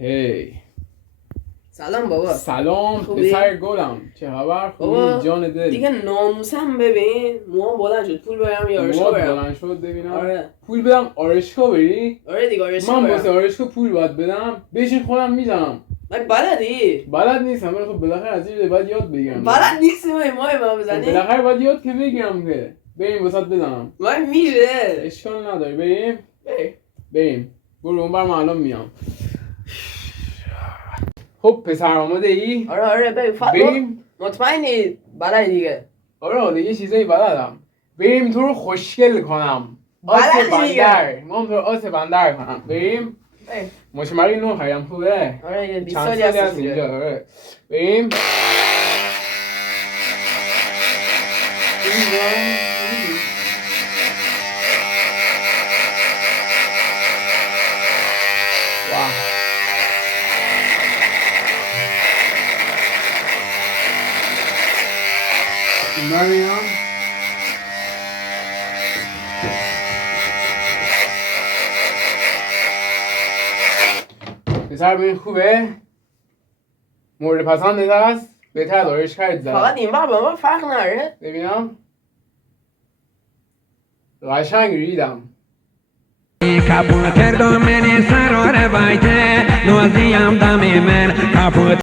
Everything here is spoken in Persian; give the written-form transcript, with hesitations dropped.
هی سلام بابا. سلام خوبی؟ پسر گلم، چه خبر؟ بابا، خوبی جان دل؟ دیگه ناموسم ببین، موام بلند شد، پول برم یا آرشگاه موات برم. بلند شد ببینم. آره. پول بدم آرشگاه بری؟ آره دیگه آرشگاه من برم. واسه آرشگاه پول باید بدم؟ بشین خودم میزنم. مگه بلدی؟ بلد نیستم، ولی خب بالاخره از این باید یاد بگیرم. بلد نیستی ماه من خب بزنی؟ بالاخره باید یاد که بگیرم که. بریم واسات بزنم. من میره. اشکال نداره، بریم؟ بی. بریم. برو اونور، من الان میام. خب پسر آماده ای؟ آره بریم؟ مطمئنی بلدی دیگه؟ آره دیگه چیزایی بلدم. بریم تو رو خوشگل کنم. آس بلدی دیگه. بندر. ما تو رو آس بندر کنم. بریم؟ بی. مشمری نو خریم، خوبه؟ آره یه 20 چند سالی سالی هست هست اینجا. آره. بریم؟ واه. مریم پسر ببین خوبه؟ مورد پسندت هست؟ بهتر از آرایشگرت زدم. فقط این بار با من فرق نداره. ببینم قشنگ ریدم. Kaput kerdom meni sarore vayte, noziyam dami men kaput